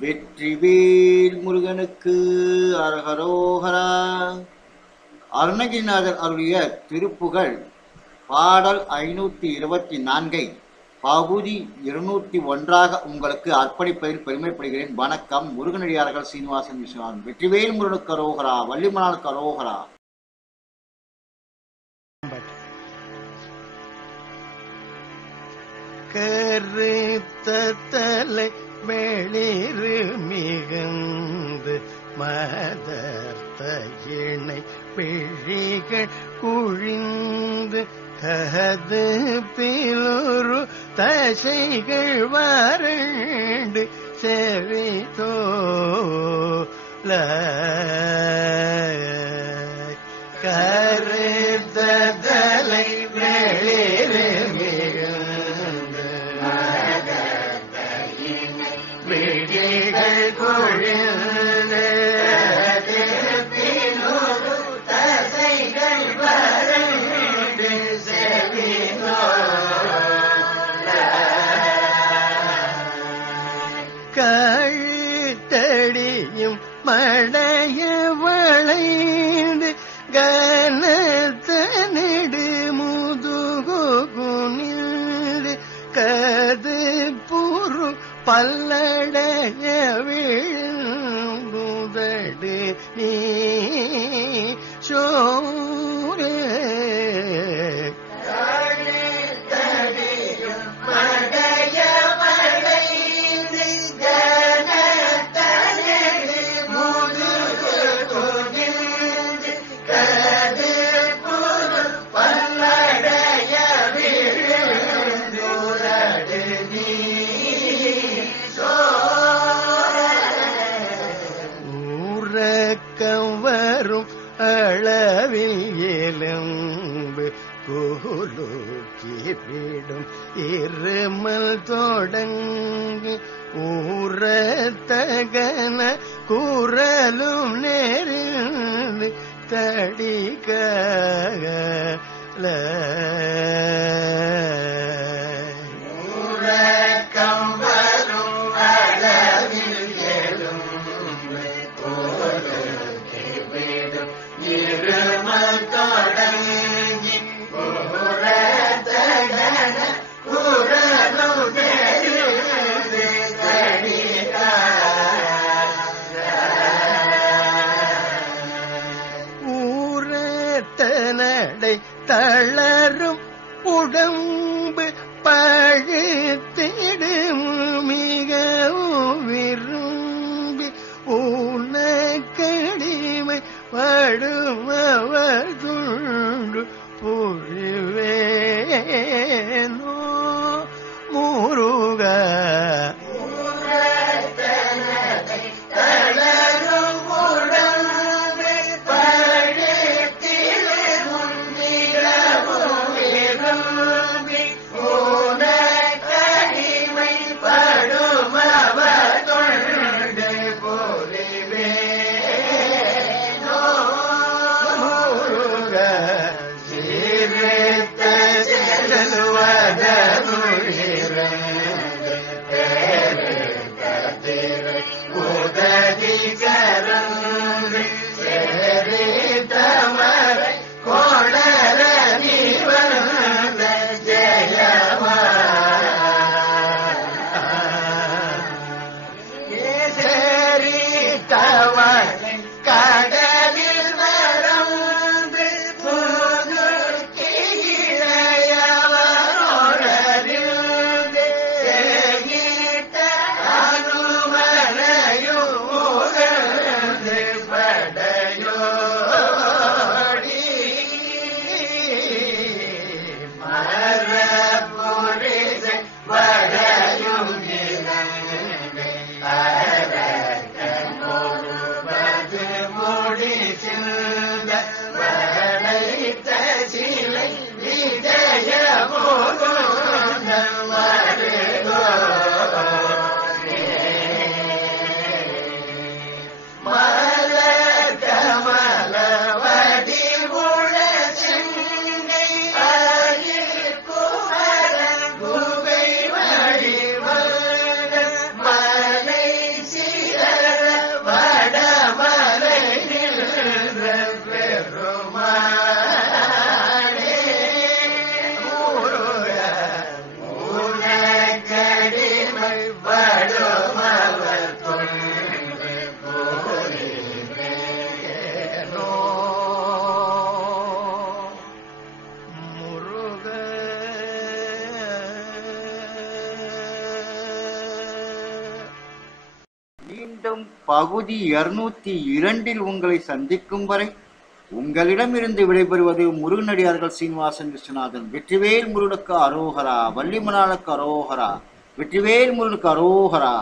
வெற்றிவேல் முருகனுக்கு அரகரோகரா. அருணகிரிநாதர் அருளிய திருப்புகழ் பாடல் ஐநூத்தி இருபத்தி நான்கை பகுதி இருநூத்தி ஒன்றாக உங்களுக்கு அர்ப்பணிப்பதில் பெருமைப்படுகிறேன். வணக்கம். முருகனடியார்கள் சீனிவாசன் விஸ்வநாதன். வெற்றிவேல் முருகனுக்கு அரோகரா வள்ளிமலானுக்கு அரோகரா. கருத்த தலை மிகுந்து மதர்த்த பிழிகள் குழிந்து கது பிலுரு தசைகள் வர கழுத்தடியும் மடைய வளைந்து கனத்த நெடு முதுகு கது புரு பல்லடைய விழுதடு நீ சோ குலுக்கி இருமல் தொடங்கி. ஊரத்தகன குரலும் நேரில் தடிக்க மலரும் உடம்பு பழுத்திடும் மிகவும் விரும்பி ஊனக்கடிமை படுமா? பகுதி இருநூத்தி இரண்டில் உங்களை சந்திக்கும் வரை உங்களிடமிருந்து விடைபெறுவது முருகனடியார்கள் சீனிவாசன் விஸ்வநாதன். வெற்றிவேல் முருகனுக்கு அரோகரா வள்ளிமணாளுக்கு அரோகரா வெற்றிவேல் முருகனுக்கு அரோகரா.